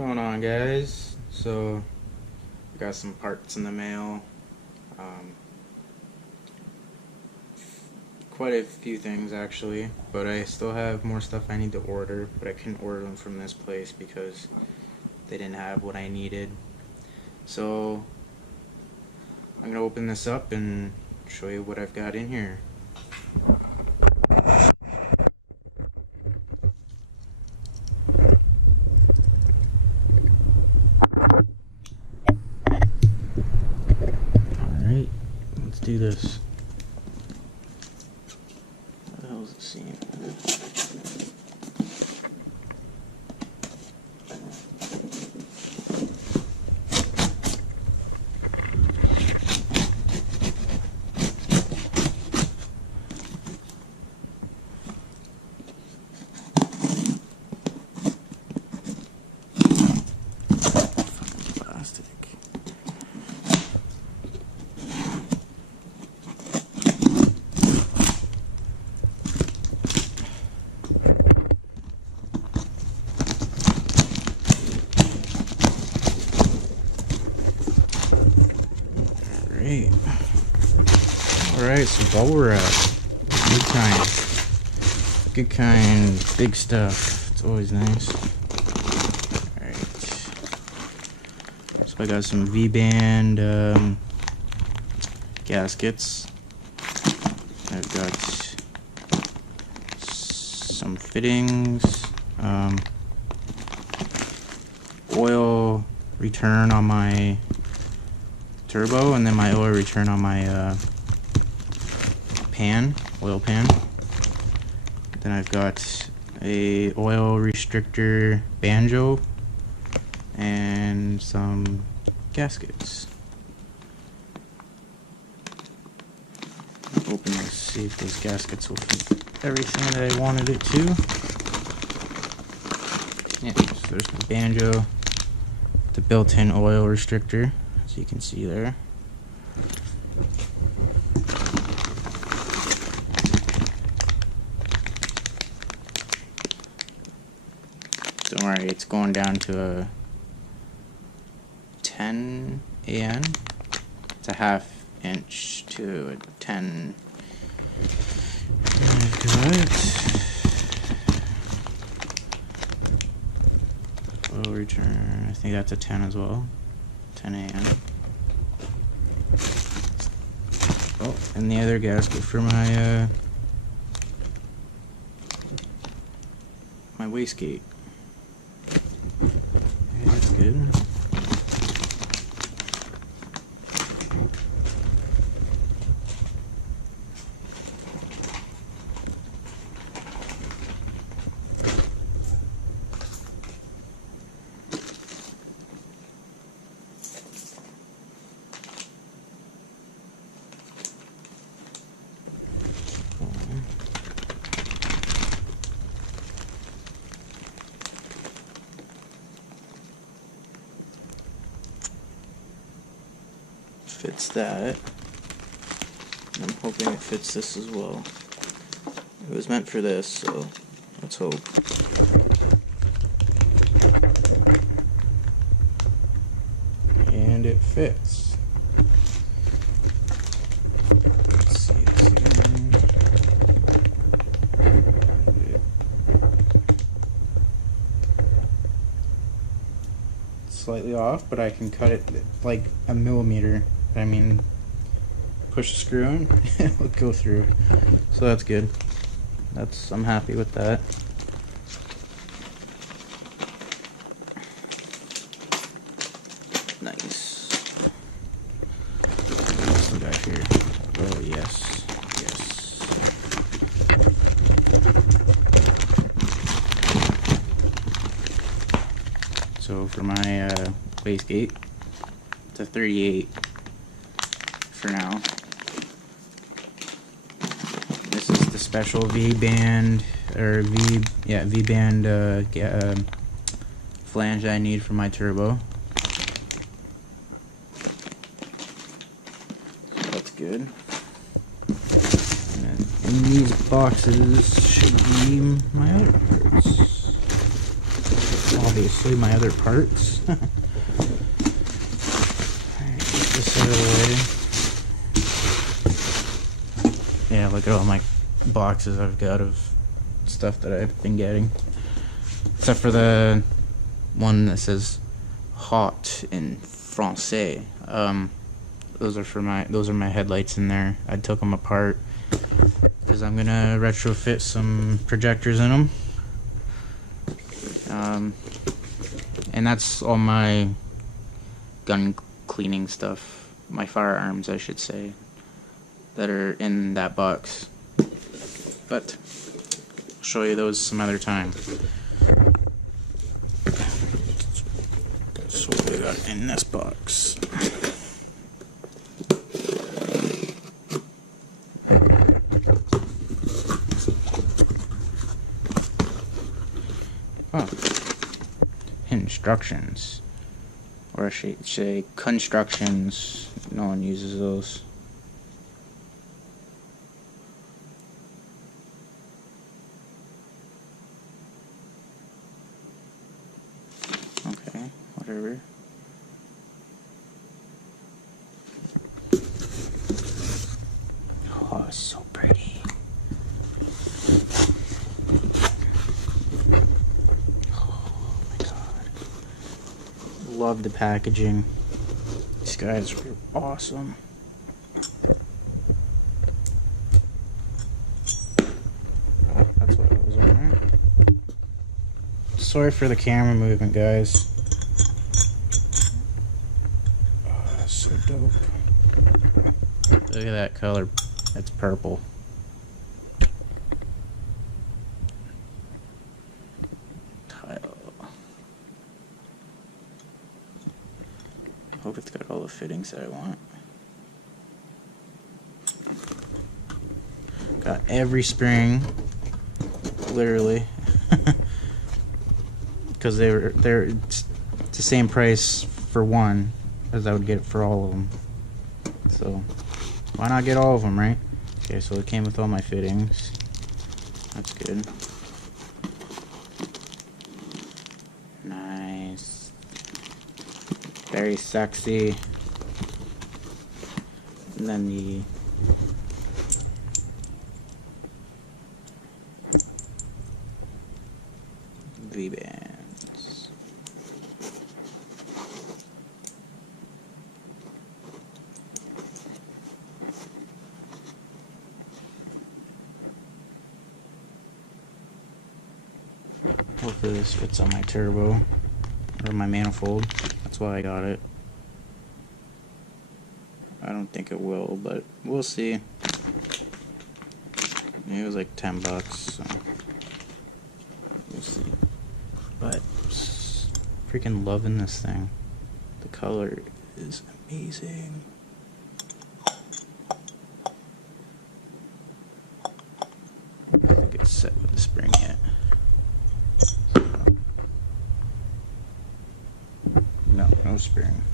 Going on, guys? So I got some parts in the mail. Um, Quite a few things actually, but I still have more stuff I need to order, but I couldn't order them from this place because they didn't have what I needed. So I'm gonna open this up and show you what I've got in here. Alright, let's do this. What the hell is it seeing? Plastic. Alright, so bubble wrap. Good kind. Good kind. Big stuff. It's always nice. Alright. So I got some V-band gaskets. I've got some fittings. Oil return on my turbo, and then my oil return on my oil pan. Then I've got a oil restrictor banjo and some gaskets. Open this, see if these gaskets will fit everything that I wanted it to. Yeah, so there's the banjo, the built-in oil restrictor, as you can see there. Don't worry, it's going down to a 10 AN. It's a half inch to a 10. I've got oil return. I think that's a 10 as well. 10 AN. Oh, and the other gasket for my my wastegate. That's good. Fits that. I'm hoping it fits this as well. It was meant for this, so let's hope. And it fits. Let's see this again. It's slightly off, but I can cut it like a millimeter. I mean, push the screw in, it'll go through. So that's good. I'm happy with that. Nice. What's we got here? Oh yes, yes. So for my wastegate, it's a 38. For now. This is the special V-band or V-band flange I need for my turbo. So that's good. And then in these boxes should be my other parts. obviously my other parts. Alright, get this out of the way. Yeah, look at all my boxes I've got of stuff that I've been getting. Except for the one that says hot in Francais. Those are my headlights in there. I took them apart because I'm gonna retrofit some projectors in them. And that's all my gun cleaning stuff, my firearms I should say, that are in that box. But I'll show you those some other time. That's what we got in this box. Oh. Instructions. Or I should say constructions. No one uses those. Okay, whatever. Oh, it's so pretty. Love the packaging. These guys are awesome. That's what was on there. Sorry for the camera movement, guys. Oh, that's so dope. Look at that color. It's purple. Hope it's got all the fittings that I want. Got every spring, literally, because they're it's the same price for one as I would get it for all of them. So why not get all of them, right? Okay, so it came with all my fittings. That's good. Nice. Very sexy. And then the V-bands. Hopefully this fits on my turbo or my manifold. That's why I got it. I don't think it will, but we'll see. It was like $10, so we'll see. But freaking loving this thing. The color is amazing. I think it's set with the spring yet. No spring.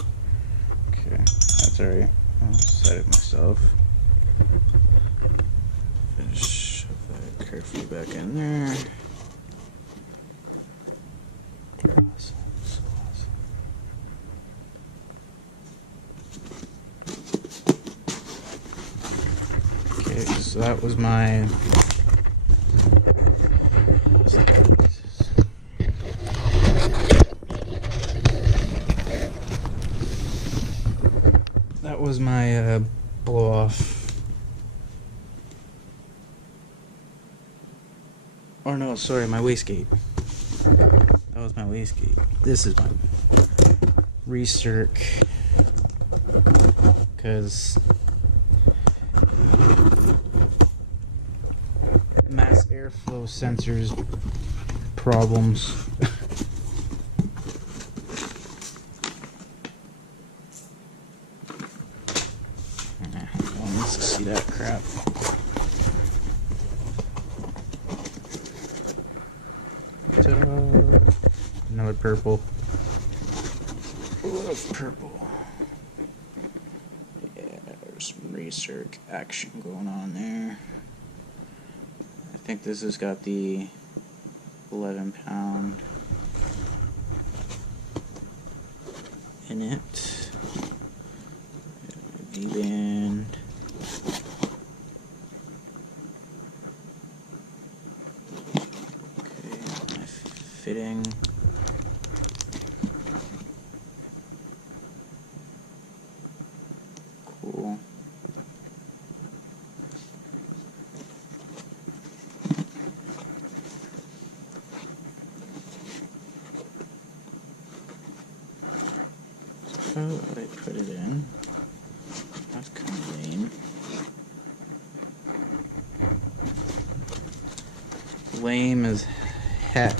Okay, that's alright. I'll set it myself. Shove that carefully back in there. Awesome, so awesome. Okay, so that was my blow off. Or no, sorry, my wastegate. That was my wastegate. This is my recirc, because mass airflow sensors problems. Let's see that crap. Ta-da! Another purple. Love purple. Yeah, there's some recirc action going on there. I think this has got the 11-pound open it. V-band. Okay, my fitting. Cool. How would I put it in? That's kind of lame. Lame as heck.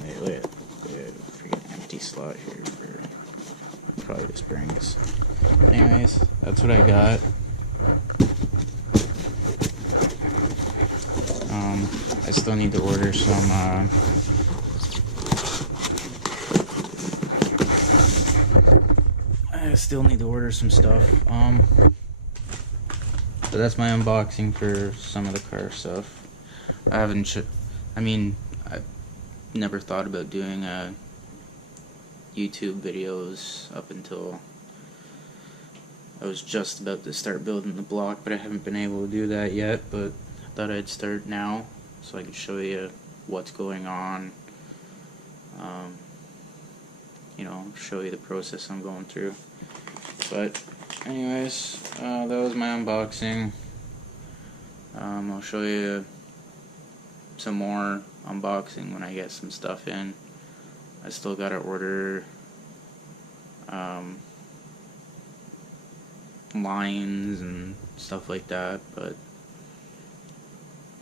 Wait, look at freaking empty slot here for probably the springs. Anyways, that's what I got. I still need to order some stuff. But that's my unboxing for some of the car stuff. I've never thought about doing YouTube videos up until I was just about to start building the block, but I haven't been able to do that yet. But I thought I'd start now so I could show you what's going on. Show you the process I'm going through. But anyways, that was my unboxing. I'll show you some more unboxing when I get some stuff in. I still gotta order lines and stuff like that, but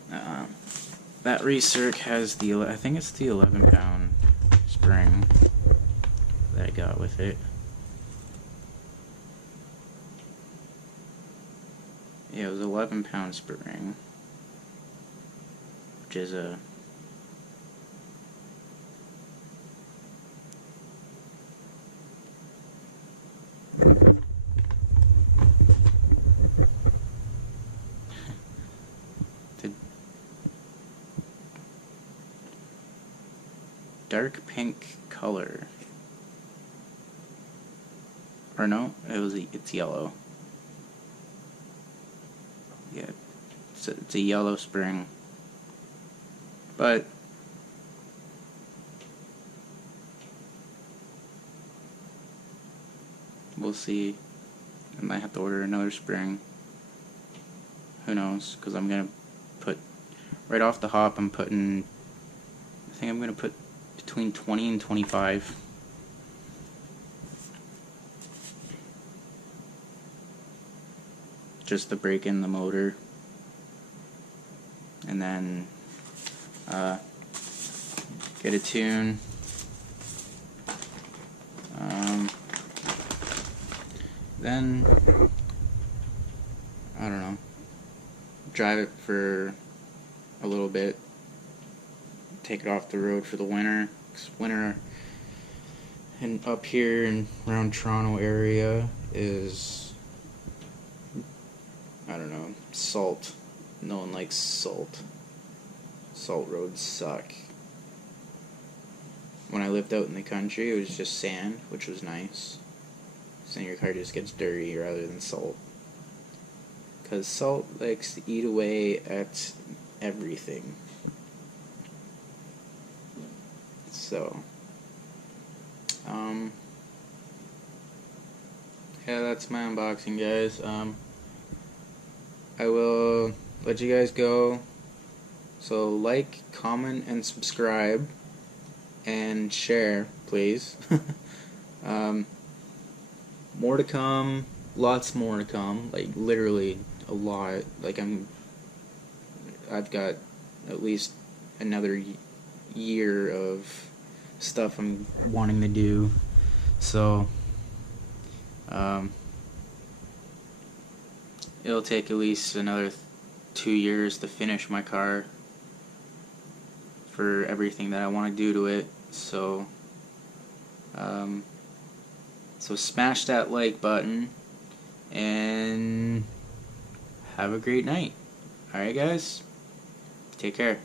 that Recirc has I think it's the 11-pound spring that I got with it. Yeah, it was 11-pound spring, which is a dark pink color. Or no, it's yellow. Yeah, it's a yellow spring. But we'll see. I might have to order another spring. Who knows? Because I'm gonna put right off the hop. I think I'm gonna put between 20 and 25. Just to break in the motor, and then get a tune. Then I don't know, drive it for a little bit, take it off the road for the winter. 'Cause winter and up here and around Toronto area is, I don't know, salt. No one likes salt. Salt roads suck. When I lived out in the country, it was just sand, which was nice. So your car just gets dirty rather than salt. Because salt likes to eat away at everything. So, yeah, that's my unboxing, guys. I will let you guys go. So like, comment, and subscribe, and share, please. More to come, lots more to come. Like literally a lot. Like I've got at least another year of stuff I'm wanting to do. So it'll take at least another 2 years to finish my car for everything that I want to do to it. So so smash that like button and have a great night. Alright guys, take care.